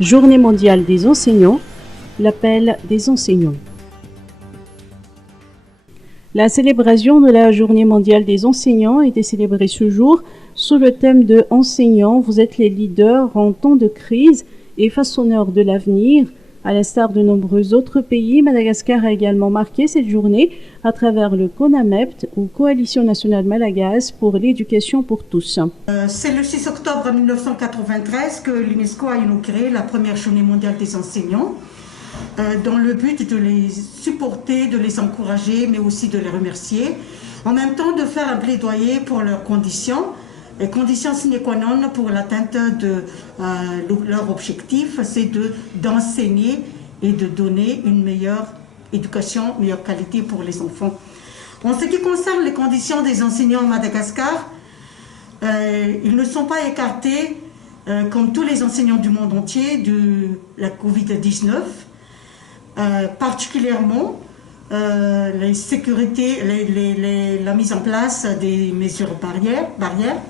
Journée mondiale des enseignants, l'appel des enseignants. La célébration de la Journée mondiale des enseignants a été célébrée ce jour sous le thème de « Enseignants, vous êtes les leaders en temps de crise et façonneurs de l'avenir ». À l'instar de nombreux autres pays, Madagascar a également marqué cette journée à travers le CONAMEPT, ou Coalition nationale malagasy pour l'éducation pour tous. C'est le 6 octobre 1993 que l'UNESCO a inauguré la première Journée mondiale des enseignants, dans le but de les supporter, de les encourager, mais aussi de les remercier, en même temps de faire un plaidoyer pour leurs conditions, les conditions sine qua non pour l'atteinte de leur objectif, c'est d'enseigner et de donner une meilleure éducation, meilleure qualité pour les enfants. En ce qui concerne les conditions des enseignants à Madagascar, ils ne sont pas écartés, comme tous les enseignants du monde entier, de la Covid-19, particulièrement les sécurités, la mise en place des mesures barrières.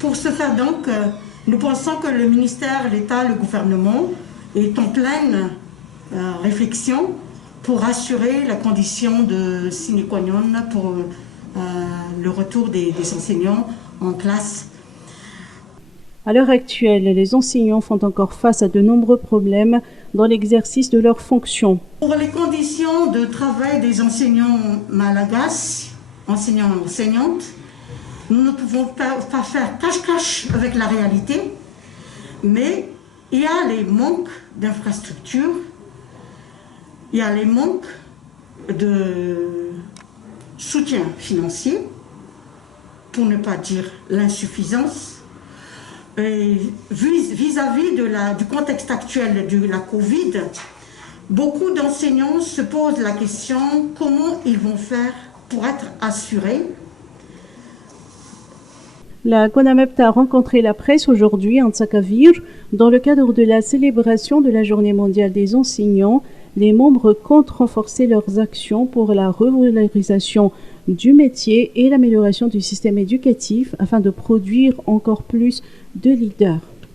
Pour ce faire donc, nous pensons que le ministère, l'État, le gouvernement est en pleine réflexion pour assurer la condition de sine qua non pour le retour des enseignants en classe. À l'heure actuelle, les enseignants font encore face à de nombreux problèmes dans l'exercice de leurs fonctions. Pour les conditions de travail des enseignants malagasy, enseignants et enseignantes, nous ne pouvons pas faire cache-cache avec la réalité, mais il y a les manques d'infrastructures, il y a les manques de soutien financier, pour ne pas dire l'insuffisance. Vis-à-vis du contexte actuel de la Covid, beaucoup d'enseignants se posent la question comment ils vont faire pour être assurés. La CONAMEPT a rencontré la presse aujourd'hui en Tsakavir dans le cadre de la célébration de la Journée mondiale des enseignants. Les membres comptent renforcer leurs actions pour la revalorisation du métier et l'amélioration du système éducatif afin de produire encore plus de leaders.